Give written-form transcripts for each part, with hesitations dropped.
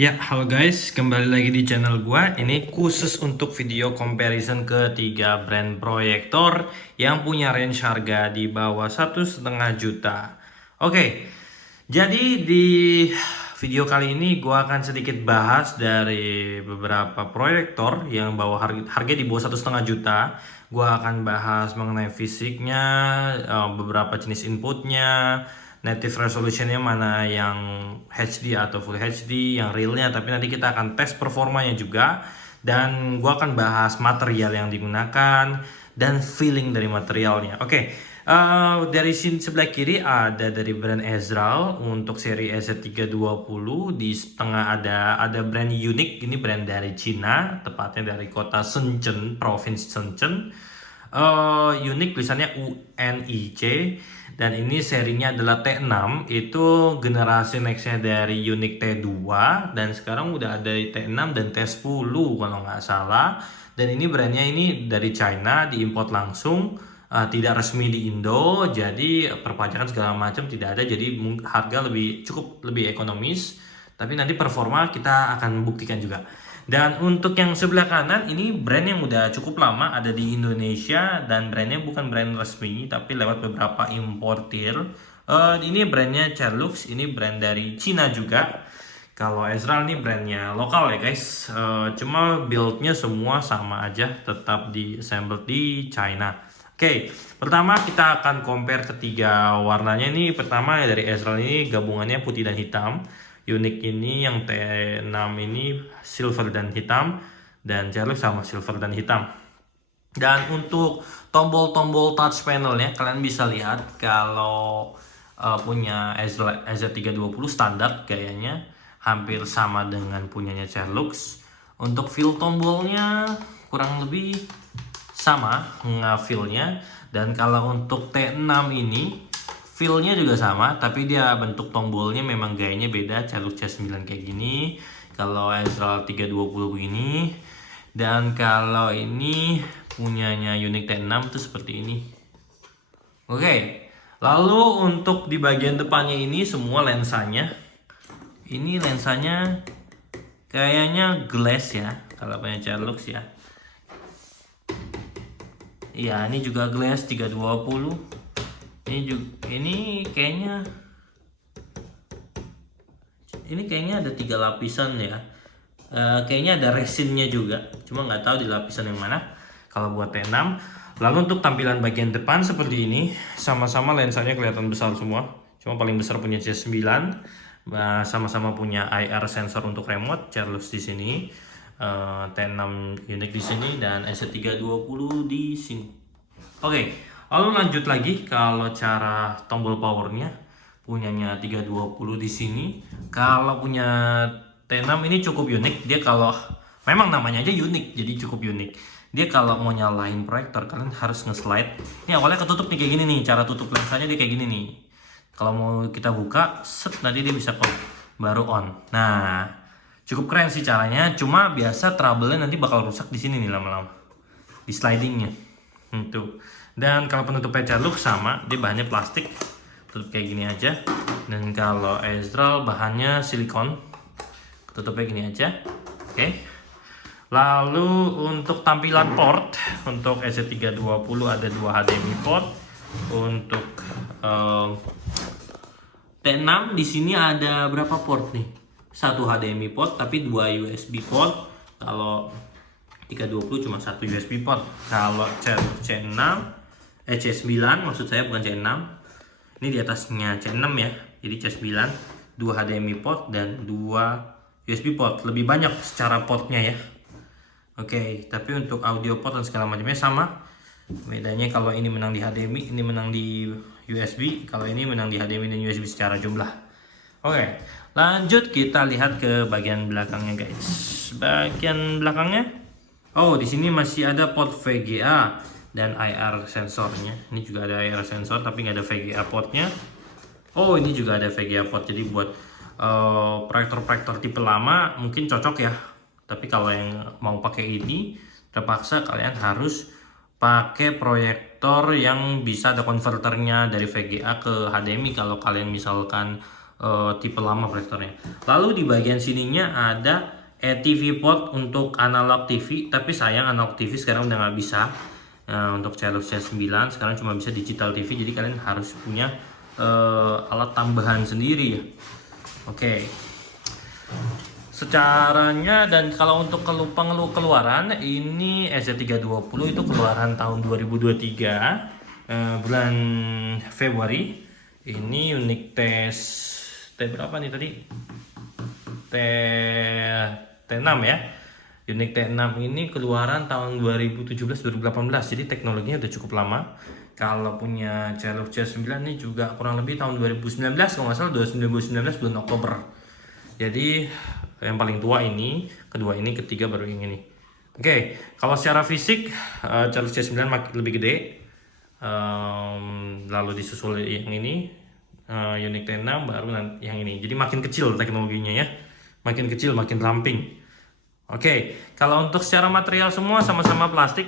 Ya, halo guys, kembali lagi di channel gua. Ini khusus untuk video comparison ketiga brand proyektor yang punya range harga di bawah 1,5 juta. Oke, jadi di video kali ini gua akan sedikit bahas dari beberapa proyektor yang bawa harga di bawah 1,5 juta. Gua akan bahas mengenai fisiknya, beberapa jenis inputnya, native resolutionnya mana yang HD atau Full HD, yang realnya, tapi nanti kita akan tes performanya juga, dan gua akan bahas material yang digunakan dan feeling dari materialnya. Oke, dari sini sebelah kiri ada dari brand Ezreal untuk seri EZ320. Di tengah ada brand unik, ini brand dari Cina, tepatnya dari kota Shenzhen, provinsi Shenzhen. Unik tulisannya UNIC, dan ini serinya adalah T6. Itu generasi nextnya dari Unique T2, dan sekarang udah ada T6 dan T10 kalau nggak salah. Dan ini brandnya ini dari China, diimport langsung, tidak resmi di Indo, jadi perpajakan segala macam tidak ada, jadi harga cukup lebih ekonomis, tapi nanti performa kita akan buktikan juga. Dan untuk yang sebelah kanan ini brand yang udah cukup lama ada di Indonesia, dan brandnya bukan brand resmi tapi lewat beberapa importir. Ini brandnya Charlux, ini brand dari Cina juga. Kalau Ezreal ini brandnya lokal ya guys. Cuma buildnya semua sama aja, tetap di assembled di China. Oke, pertama kita akan compare ketiga warnanya. Ini pertama dari Ezreal ini gabungannya putih dan hitam. Unique ini yang T6 ini silver dan hitam, dan Charlux sama silver dan hitam. Dan untuk tombol-tombol touch panelnya kalian bisa lihat kalau punya EZ320 standar gayanya hampir sama dengan punyanya Charlux. Untuk feel tombolnya kurang lebih sama ngefeel-nya, dan kalau untuk T6 ini feel-nya juga sama, tapi dia bentuk tombolnya memang gayanya beda. Charlux C9 kayak gini, kalau Ezreal 320 begini, dan kalau ini punyanya Unique T6 tuh seperti ini. Oke, lalu untuk di bagian depannya ini semua lensanya. Ini lensanya kayaknya glass ya, kalau punya Charlux ya. Iya, ini juga glass 320. Ini kayaknya ada 3 lapisan ya. Kayaknya ada resinnya juga, cuma nggak tahu di lapisan yang mana kalau buat T6. Lalu untuk tampilan bagian depan seperti ini, sama-sama lensanya kelihatan besar semua, cuma paling besar punya C9. Sama-sama punya IR sensor untuk remote, Charlux di sini, T6 Unique di sini, dan S320 di sini. Oke, lalu lanjut lagi kalau cara tombol powernya. Punyanya 320 di sini. Kalau punya T6 ini cukup unik. Dia kalau memang namanya aja unik, jadi cukup unik. Dia kalau mau nyalain proyektor kalian harus nge-slide. Ini awalnya ketutup nih kayak gini nih. Cara tutup lensanya dia kayak gini nih. Kalau mau kita buka, set, nanti dia bisa baru on. Nah, cukup keren sih caranya. Cuma biasa trouble-nya nanti bakal rusak di sini nih lama-lama. Di slidingnya. Itu. Dan kalau penutupnya Charlux sama, dia bahannya plastik, tutup kayak gini aja. Dan kalau Ezreal bahannya silikon, tutupnya gini aja. Oke. Lalu untuk tampilan port, untuk EZ320 ada 2 HDMI port. Untuk T6 di sini ada berapa port nih? 1 HDMI port tapi 2 USB port. Kalau 320 cuma 1 USB port. Kalau C6 C9 maksud saya, bukan C6. Ini di atasnya C6 ya. Jadi C9 2 HDMI port dan 2 USB port. Lebih banyak secara portnya ya. Oke, tapi untuk audio port dan segala macamnya sama. Bedanya kalau ini menang di HDMI, ini menang di USB. Kalau ini menang di HDMI dan USB secara jumlah. Oke, lanjut kita lihat ke bagian belakangnya guys. Bagian belakangnya, oh di sini masih ada port VGA dan IR sensornya. Ini juga ada IR sensor tapi nggak ada VGA portnya. Oh ini juga ada VGA port, jadi buat proyektor-proyektor tipe lama mungkin cocok ya. Tapi kalau yang mau pakai ini terpaksa kalian harus pakai proyektor yang bisa ada konverternya dari VGA ke HDMI. Kalau kalian misalkan tipe lama proyektornya. Lalu di bagian sininya ada TV port untuk analog TV, tapi sayang analog TV sekarang udah nggak bisa. Untuk Celux C9 sekarang cuma bisa digital TV, jadi kalian harus punya alat tambahan sendiri ya. Oke. Secaranya, dan kalau untuk keluaran ini SZ320 itu keluaran tahun 2023 bulan Februari. Ini unit T berapa nih tadi? T6 ya. Unit T6 ini keluaran tahun 2017-2018, jadi teknologinya udah cukup lama. Kalau punya Celux C9 ini juga kurang lebih tahun 2019, kalau nggak salah 2019 bulan Oktober. Jadi yang paling tua ini, kedua ini, ketiga baru yang ini. Oke, kalau secara fisik Celux C9 lebih gede, lalu disusul yang ini Unit T6, baru yang ini. Jadi makin kecil teknologinya ya, makin kecil makin ramping. Oke, kalau untuk secara material semua sama-sama plastik.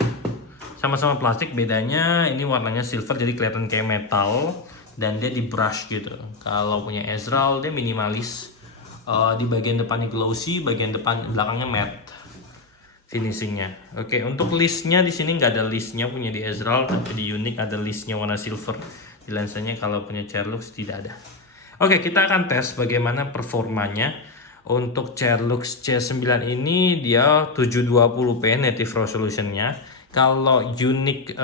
Sama-sama plastik, bedanya ini warnanya silver jadi kelihatan kayak metal, dan dia di brush gitu. Kalau punya Ezreal dia minimalis. Di bagian depannya glossy, bagian belakangnya matte finishingnya. Oke, untuk listnya di sini nggak ada listnya punya di Ezreal, tapi di Unique ada listnya warna silver. Di lensanya kalau punya Celux tidak ada. Oke, kita akan tes bagaimana performanya. Untuk Celux C9 ini dia 720p native resolutionnya. Kalau Unique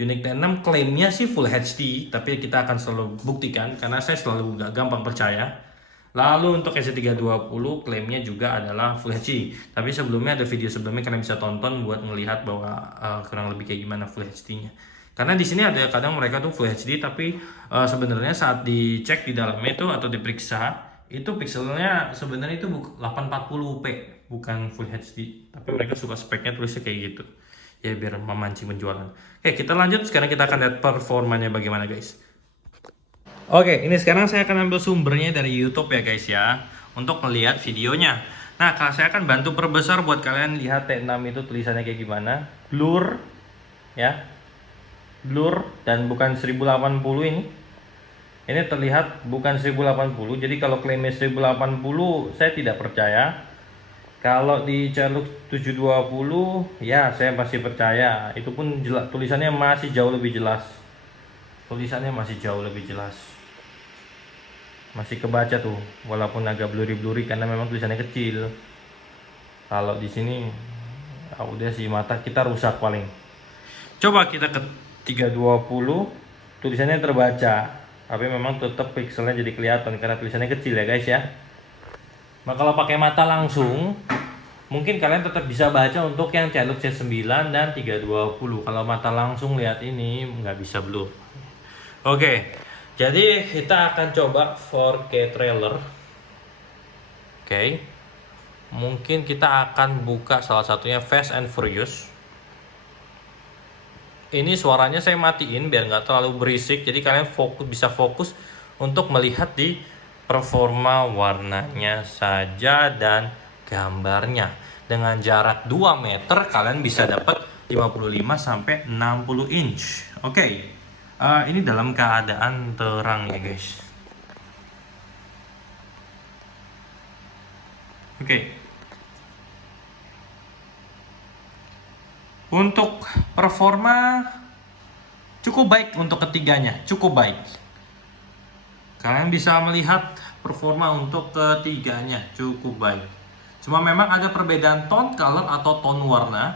Unique T6 klaimnya sih Full HD, tapi kita akan selalu buktikan karena saya selalu nggak gampang percaya. Lalu untuk SC320 klaimnya juga adalah Full HD. Tapi sebelumnya ada video sebelumnya kalian bisa tonton buat melihat bahwa kurang lebih kayak gimana Full HD-nya. Karena di sini ada kadang mereka tuh Full HD, tapi sebenarnya saat dicek di dalamnya itu atau diperiksa itu pixelnya sebenarnya itu 840p, bukan Full HD. Tapi mereka suka speknya tulisnya kayak gitu. Ya biar memancing penjualan. Oke, kita lanjut. Sekarang kita akan lihat performanya bagaimana guys. Oke, ini sekarang saya akan ambil sumbernya dari YouTube ya guys ya, untuk melihat videonya. Nah, saya akan bantu perbesar buat kalian lihat T6 itu tulisannya kayak gimana. Blur ya. Blur, dan bukan 1080 ini. Ini terlihat bukan 1080. Jadi kalau klaimnya 1080 saya tidak percaya. Kalau di Celux 720 ya saya masih percaya. Itu pun tulisannya masih jauh lebih jelas. Tulisannya masih jauh lebih jelas. Masih kebaca tuh, walaupun agak blurry karena memang tulisannya kecil. Kalau di sini udah sih mata kita rusak paling. Coba kita ke 320, tulisannya terbaca, tapi memang tetap pixelnya jadi kelihatan karena tulisannya kecil ya guys ya. Nah kalau pakai mata langsung mungkin kalian tetap bisa baca untuk yang Celux C9 dan 320. Kalau mata langsung lihat ini nggak bisa blur. Oke. Jadi kita akan coba 4K trailer. Oke. Mungkin kita akan buka salah satunya Fast and Furious. Ini suaranya saya matiin biar nggak terlalu berisik. Jadi kalian bisa fokus untuk melihat di performa warnanya saja dan gambarnya. Dengan jarak 2 meter kalian bisa dapat 55 sampai 60 inch. Oke. Ini dalam keadaan terang ya guys. Oke. Untuk performa cukup baik untuk ketiganya, cukup baik. Kalian bisa melihat performa untuk ketiganya cukup baik. Cuma memang ada perbedaan tone color atau tone warna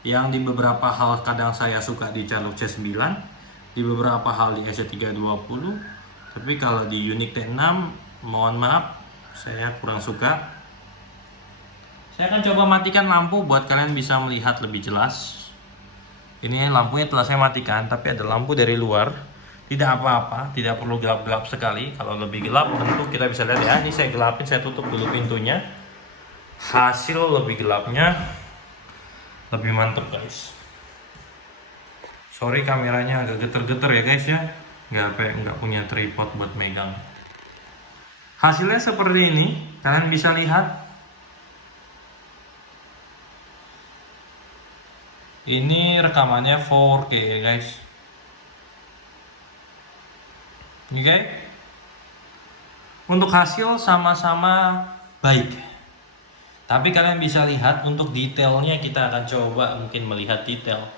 yang di beberapa hal kadang saya suka di Celux C9. Di beberapa hal di SC320, tapi kalau di Unique T6 mohon maaf saya kurang suka. Saya akan coba matikan lampu buat kalian bisa melihat lebih jelas. Ini lampunya telah saya matikan, tapi ada lampu dari luar. Tidak apa-apa, tidak perlu gelap-gelap sekali. Kalau lebih gelap tentu kita bisa lihat ya. Ini saya gelapin, saya tutup dulu pintunya. Hasil lebih gelapnya lebih mantap guys. Sorry kameranya agak geter-geter ya guys ya, nggak punya tripod buat megang. Hasilnya seperti ini, kalian bisa lihat. Ini rekamannya 4K guys. Oke. Untuk hasil sama-sama baik. Tapi kalian bisa lihat untuk detailnya, kita akan coba mungkin melihat detail.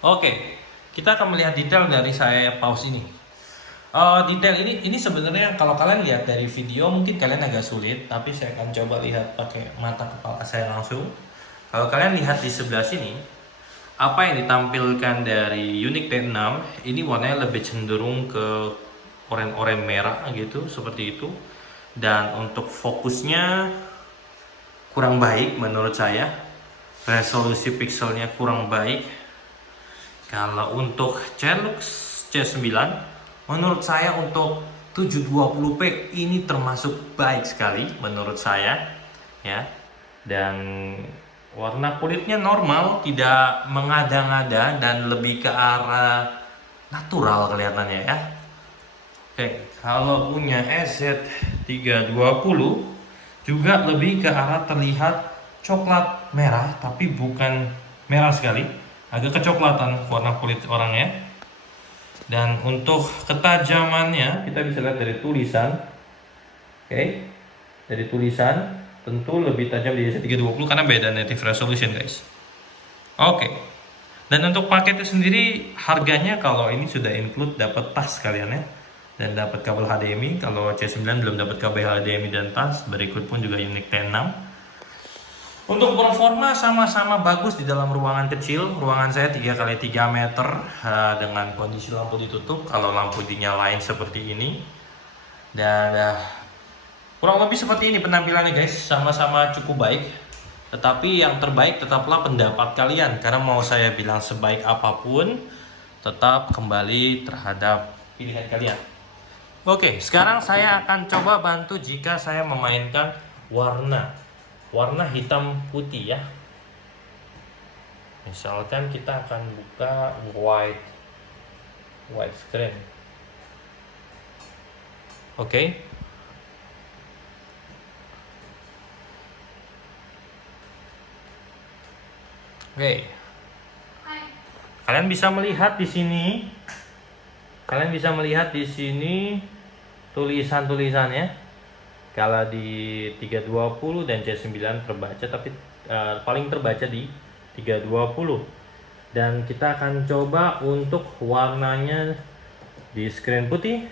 Oke, kita akan melihat detail dari saya pause ini. Detail ini sebenarnya kalau kalian lihat dari video mungkin kalian agak sulit, tapi saya akan coba lihat pakai mata kepala saya langsung. Kalau kalian lihat di sebelah sini, apa yang ditampilkan dari unit T6 ini warnanya lebih cenderung ke oranye-oranye merah gitu, seperti itu. Dan untuk fokusnya kurang baik menurut saya, resolusi pixelnya kurang baik. Kalau untuk Celux C9 menurut saya untuk 720p ini termasuk baik sekali menurut saya ya. Dan warna kulitnya normal, tidak mengada-ngada dan lebih ke arah natural kelihatannya ya. Oke, kalau punya SZ320 juga lebih ke arah terlihat coklat merah, tapi bukan merah sekali, agak kecoklatan warna kulit orangnya. Dan untuk ketajamannya kita bisa lihat dari tulisan. Oke, dari tulisan tentu lebih tajam di SZ320 karena beda native resolution guys. Oke, dan untuk paketnya sendiri harganya kalau ini sudah include dapat tas kalian ya, dan dapat kabel HDMI. Kalau C9 belum dapat kabel HDMI dan tas, berikut pun juga unit T6. Untuk performa sama-sama bagus di dalam ruangan kecil. Ruangan saya 3x3 meter dengan kondisi lampu ditutup. Kalau lampu dinyalain seperti ini. Dan kurang lebih seperti ini penampilannya guys. Sama-sama cukup baik. Tetapi yang terbaik tetaplah pendapat kalian. Karena mau saya bilang sebaik apapun, tetap kembali terhadap pilihan kalian. Oke, sekarang saya akan coba bantu jika saya memainkan warna hitam putih ya. Misalkan kita akan buka white screen. Oke. Kalian bisa melihat di sini. Tulisan-tulisannya. Kalau di 320 dan C9 terbaca, tapi paling terbaca di 320. Dan kita akan coba untuk warnanya di screen putih.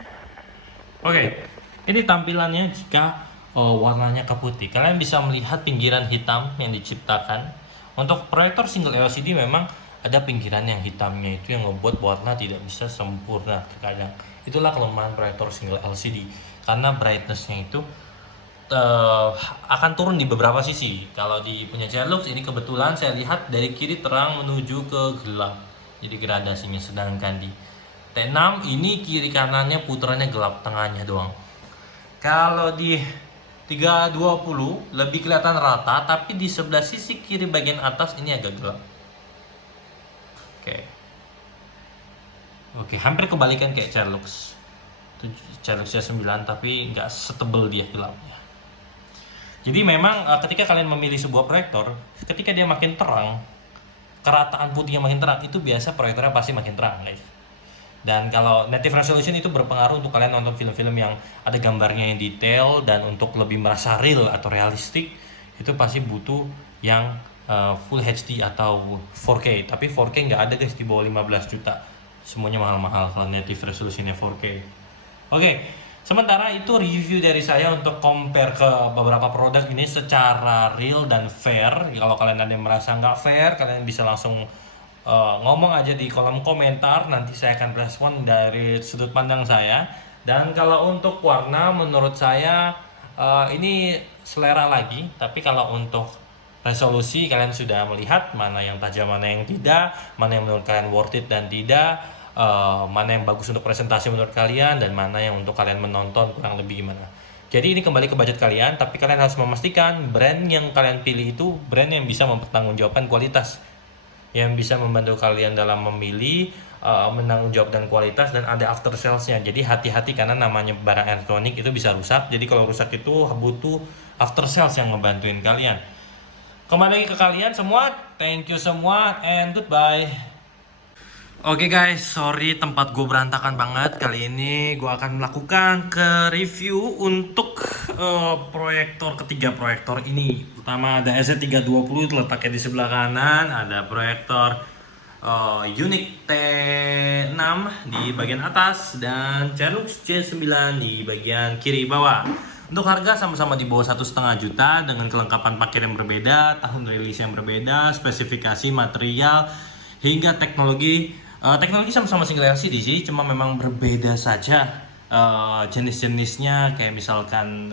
Oke, ini tampilannya jika warnanya ke putih. Kalian bisa melihat pinggiran hitam yang diciptakan. Untuk proyektor single LCD memang ada pinggiran yang hitamnya, itu yang membuat warna tidak bisa sempurna terkadang. Itulah kelemahan proyektor single LCD, karena brightness-nya itu akan turun di beberapa sisi. Kalau di punya Celux ini kebetulan saya lihat dari kiri terang menuju ke gelap, jadi gradasinya. Sedangkan di T6 ini kiri kanannya putarannya gelap, tengahnya doang. Kalau di 320 lebih kelihatan rata, tapi di sebelah sisi kiri bagian atas ini agak gelap. Oke, hampir kebalikan kayak Celux C9, tapi nggak setebel dia gelapnya. Jadi memang ketika kalian memilih sebuah proyektor, ketika dia makin terang, kerataan putihnya makin terang, itu biasa proyektornya pasti makin terang guys. Dan kalau native resolution itu berpengaruh untuk kalian nonton film-film yang ada gambarnya yang detail dan untuk lebih merasa real atau realistik, itu pasti butuh yang Full HD atau 4K. Tapi 4K nggak ada guys di bawah 15 juta. Semuanya mahal-mahal kalau native resolutionnya 4K. Oke, sementara itu review dari saya untuk compare ke beberapa produk ini secara real dan fair. Kalau kalian ada yang merasa nggak fair, kalian bisa langsung ngomong aja di kolom komentar. Nanti saya akan respon dari sudut pandang saya. Dan kalau untuk warna, menurut saya ini selera lagi. Tapi kalau untuk resolusi, kalian sudah melihat mana yang tajam, mana yang tidak, mana yang menurut kalian worth it dan tidak, mana yang bagus untuk presentasi menurut kalian, dan mana yang untuk kalian menonton kurang lebih gimana. Jadi ini kembali ke budget kalian, tapi kalian harus memastikan brand yang kalian pilih itu brand yang bisa mempertanggungjawabkan kualitas, yang bisa membantu kalian dalam memilih, menanggungjawabkan kualitas, dan ada after salesnya. Jadi hati-hati karena namanya barang elektronik itu bisa rusak. Jadi kalau rusak itu butuh after sales yang ngebantuin kalian. Kembali lagi ke kalian semua, thank you semua and goodbye. Oke guys, sorry tempat gue berantakan banget. Kali ini gue akan melakukan ke review untuk proyektor ketiga proyektor ini. Pertama ada SZ320 letaknya di sebelah kanan, ada proyektor Unix T6 di bagian atas dan Celux C9 di bagian kiri bawah. Untuk harga sama-sama di bawah 1,5 juta dengan kelengkapan paket yang berbeda, tahun rilis yang berbeda, spesifikasi material hingga teknologi. Teknologi sama-sama single LCD sih, cuma memang berbeda saja jenis-jenisnya. Kayak misalkan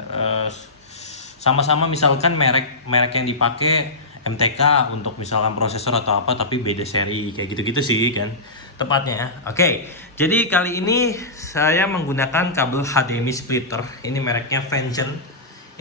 sama-sama misalkan merek yang dipakai MTK untuk misalkan prosesor atau apa, tapi beda seri kayak gitu-gitu sih kan tepatnya ya. Oke, jadi kali ini saya menggunakan kabel HDMI splitter. Ini mereknya Vengeance.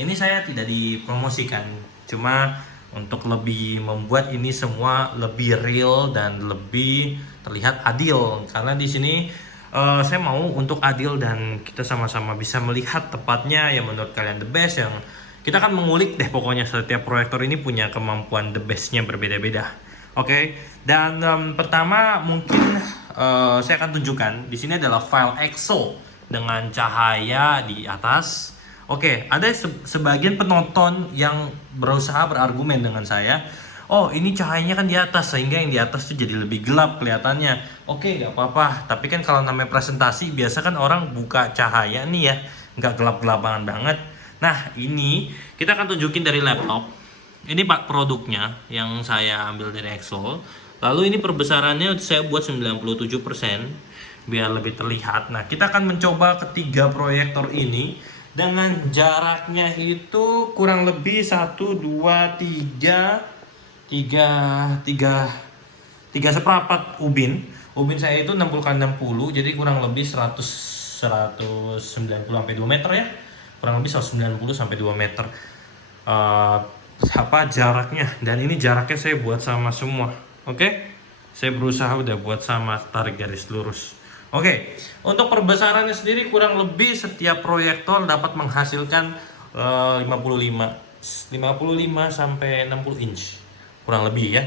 Ini saya tidak dipromosikan, cuma untuk lebih membuat ini semua lebih real dan lebih terlihat adil. Karena di sini saya mau untuk adil dan kita sama-sama bisa melihat tepatnya yang menurut kalian the best, yang kita akan mengulik deh. Pokoknya setiap proyektor ini punya kemampuan the bestnya berbeda-beda. Oke, dan pertama mungkin saya akan tunjukkan di sini adalah file EXO dengan cahaya di atas. Oke, ada sebagian penonton yang berusaha berargumen dengan saya. Oh, ini cahayanya kan di atas, sehingga yang di atas tuh jadi lebih gelap kelihatannya. Oke, nggak apa-apa. Tapi kan kalau namanya presentasi, biasa kan orang buka cahaya nih ya, nggak gelap-gelapan banget. Nah, ini kita akan tunjukin dari laptop. Ini pak produknya yang saya ambil dari Excel. Lalu ini perbesarannya saya buat 97% biar lebih terlihat. Nah, kita akan mencoba ketiga proyektor ini dengan jaraknya itu kurang lebih 3 seperempat ubin. Ubin saya itu 60x60, jadi kurang lebih 190 sampai 2 meter ya. Kurang lebih 190 sampai 2 meter. Jaraknya, dan ini jaraknya saya buat sama semua. Oke. Saya berusaha udah buat sama, tarik garis lurus. Oke, untuk perbesarannya sendiri kurang lebih setiap proyektor dapat menghasilkan 55 sampai 60 inch kurang lebih ya.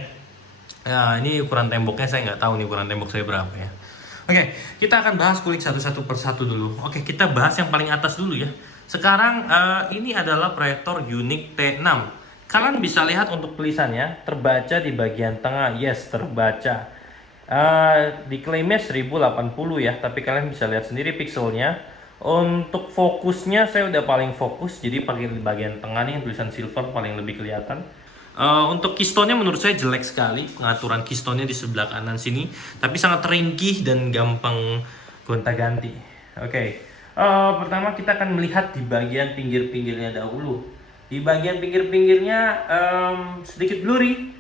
Nah, ini ukuran temboknya saya nggak tahu nih ukuran tembok saya berapa ya. Oke, kita akan bahas kulik satu persatu dulu. Oke, kita bahas yang paling atas dulu ya. Sekarang ini adalah proyektor Unix T6. Kalian bisa lihat untuk tulisannya terbaca di bagian tengah. Yes, terbaca. Diklaimnya 1080 ya, tapi kalian bisa lihat sendiri pixelnya. Untuk fokusnya saya udah paling fokus, jadi pakai di bagian tengah nih tulisan silver paling lebih kelihatan. Untuk keystone-nya menurut saya jelek sekali, pengaturan keystone-nya di sebelah kanan sini, tapi sangat ringkih dan gampang gonta-ganti. Oke. Pertama kita akan melihat di bagian pinggir-pinggirnya dahulu. Di bagian pinggir-pinggirnya sedikit blurry.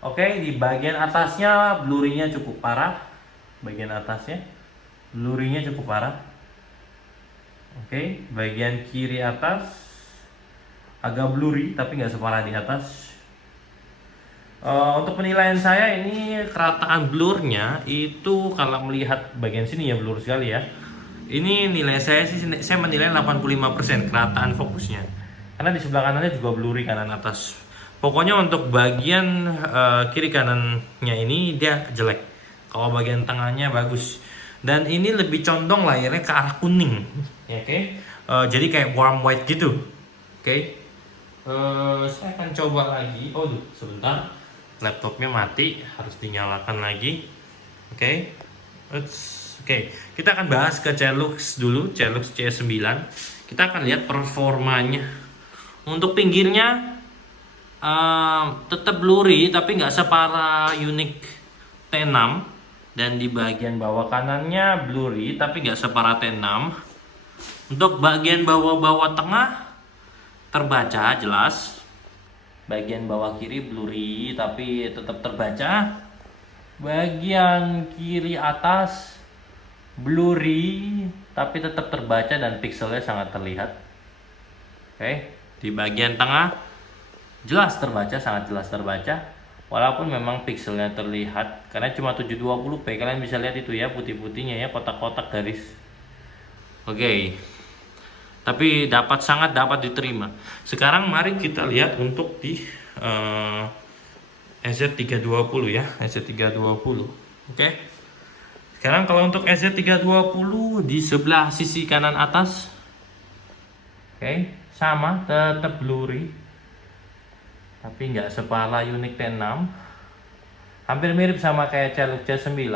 Oke, di bagian atasnya blurry-nya cukup parah. Bagian atasnya blurry-nya cukup parah. Oke, bagian kiri atas agak blurry tapi nggak separah di atas. Untuk penilaian saya ini kerataan blurnya itu kalau melihat bagian sini ya blur sekali ya. Ini nilai saya sih, saya menilai 85% kerataan fokusnya. Karena di sebelah kanannya juga blurry kanan atas. Pokoknya untuk bagian kiri kanannya ini dia jelek. Kalau bagian tengahnya bagus. Dan ini lebih condong layarnya ke arah kuning. Ya, oke. Jadi kayak warm white gitu. Oke. Saya akan coba lagi. Oh, sebentar. Laptopnya mati, harus dinyalakan lagi. Oke. Oke, kita akan bahas ke Celux dulu, Celux C9. Kita akan lihat performanya. Untuk pinggirnya tetap blurry tapi nggak separah Unix T6, dan di bagian bawah kanannya blurry tapi nggak separah T6. Untuk bagian bawah tengah terbaca jelas, bagian bawah kiri blurry tapi tetap terbaca, bagian kiri atas blurry tapi tetap terbaca dan pixelnya sangat terlihat. Oke, di bagian tengah jelas terbaca, sangat jelas terbaca, walaupun memang pixelnya terlihat karena cuma 720p. Kalian bisa lihat itu ya, putih-putihnya ya, kotak-kotak garis. Oke. Tapi sangat dapat diterima. Sekarang mari kita lihat untuk di SZ320 ya, SZ320. Oke. Sekarang kalau untuk SZ320 di sebelah sisi kanan atas, oke, sama, tetap blurry, tapi nggak separah Unique T6. Hampir mirip sama kayak Celuc C9.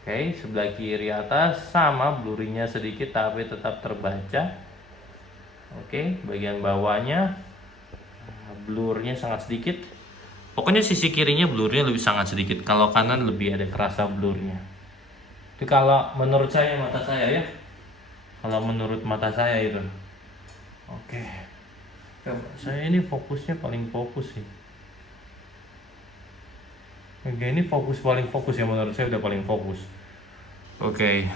Oke, sebelah kiri atas sama, blurry-nya sedikit tapi tetap terbaca. Oke, bagian bawahnya blurnya sangat sedikit. Pokoknya sisi kirinya blurnya lebih sangat sedikit. Kalau kanan lebih ada kerasa blurnya. Itu kalau menurut saya, mata saya ya. Kalau menurut mata saya itu. Oke. Saya ini fokusnya paling fokus sih. Oke, ini paling fokus ya, menurut saya udah paling fokus. Oke.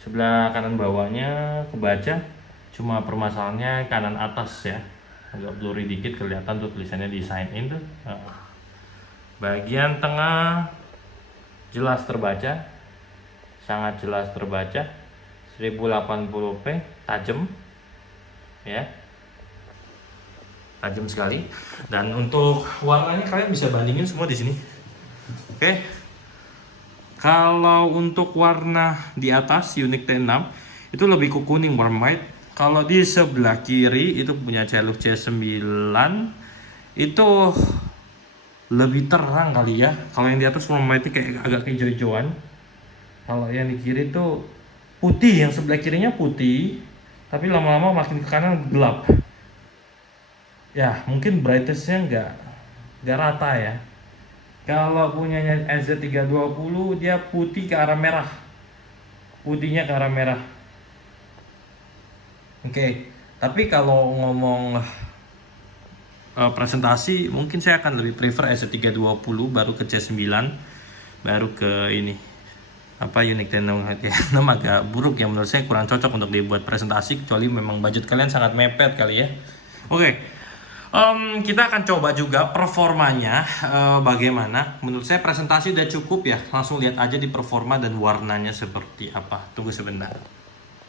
Sebelah kanan bawahnya kebaca. Cuma permasalahannya kanan atas ya. Agak blurry dikit, kelihatan tuh tulisannya di sign in tuh. Bagian tengah jelas terbaca, sangat jelas terbaca, 1080p, tajam ya, tajam sekali. Dan untuk warnanya kalian bisa bandingin semua di sini. Oke, kalau untuk warna di atas Unique T6 itu lebih ke kuning, warm white. Kalau di sebelah kiri itu punya Celuc C9 itu lebih terang kali ya. Kalau yang di atas warm white kayak agak hijau-hijauan. Kalau yang di kiri itu putih, yang sebelah kirinya putih, tapi lama-lama makin ke kanan gelap. Ya, mungkin brightness-nya nggak rata ya. Kalau punyanya SZ320 dia putih ke arah merah. Putihnya ke arah merah. Oke, tapi kalau ngomong presentasi, mungkin saya akan lebih prefer SZ320 baru ke C9, baru ke ini apa Unique T6 agak buruk ya, menurut saya kurang cocok untuk dibuat presentasi, kecuali memang budget kalian sangat mepet kali ya. Oke, kita akan coba juga performanya bagaimana. Menurut saya presentasi udah cukup ya, langsung lihat aja di performa dan warnanya seperti apa. Tunggu sebentar.